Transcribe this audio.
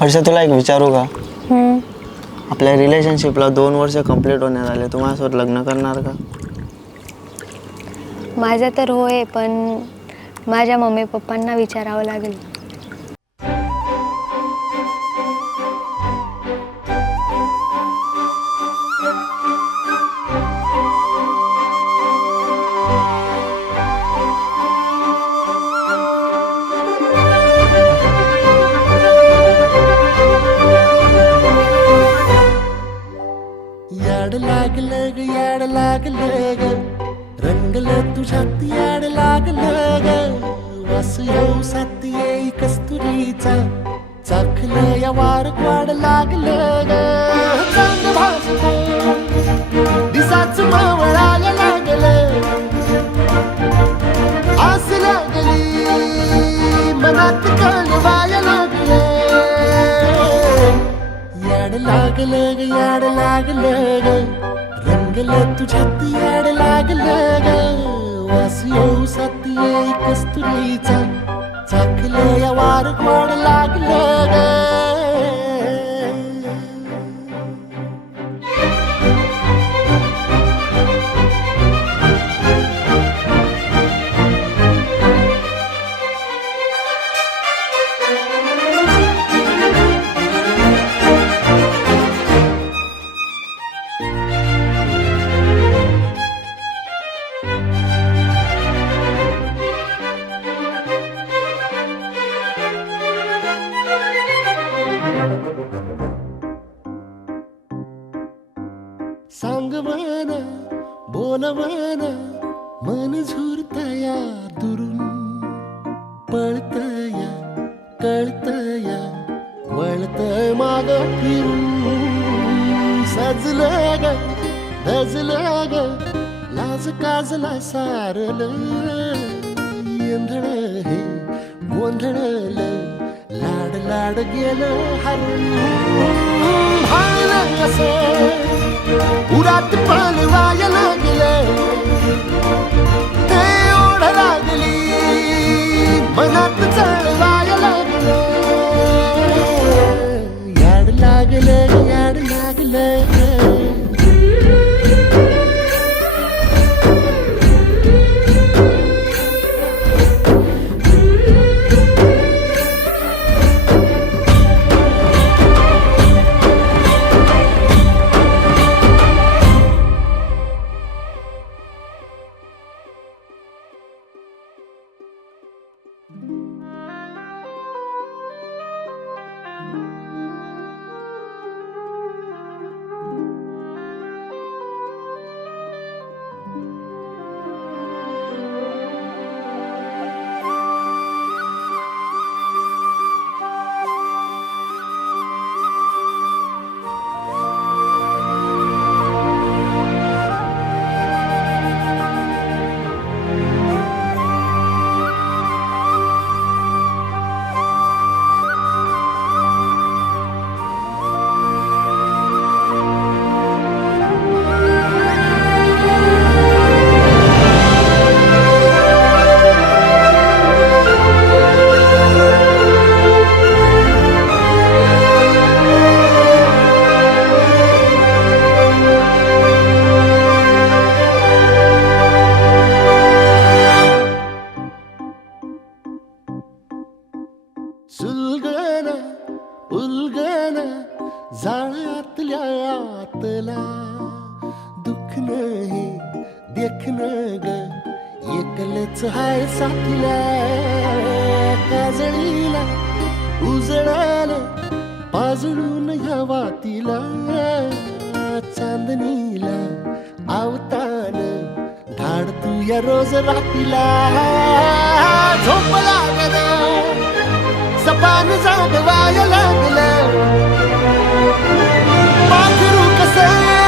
वर्षा तुला एक विचारू का? हम्म. आपल्या रिलेशनशिपला 2 वर्ष कंप्लीट होण्यात आले, तू माझ्यासोबत लग्न करणार का? माझं तर होय, पण माझ्या मम्मी पप्पांना विचारावं लागेल. याड लागलं ग याड लागलं ग रंगलं तुझ्यात याड लागलं ग वास येऊ साथ येई कस्तुरीचा चाखलं या वार वाड लागलं ग चांद भासलं दिसाच मावळायला लागलं आस लागली मनात कळवायला लागलं याड लागलं ग याड लागलं ग रंगलं तुझ्यात याड लागलं ग वास येऊ साथ येई कस्तुरीचा चाखलं या वार वाड लागलं ग सांग मन बोल मन मन झुरतया दुरून पळतया कळतया वळतय माग फिरून सजलं ग धजलं ग लाज काजला सारलं येंधळ हे गोंधळलं लाड लाड गेलं हरून भाळलं असं उरात पळवायला लागलं ते ओढ लागली मनात चळवायला लागलं याड लागलं याड लागलं सुलगन उलगन जाळ्यातल्या आतला दुःख नाही देखन ग एकलच हाय साथीला काजळीला उजळाल पाजळून ह्या वातीला चांदणीला आवतान धाड तू या रोज रातीला झोप लागला सपान जागवाय लागलं पाखरू कसं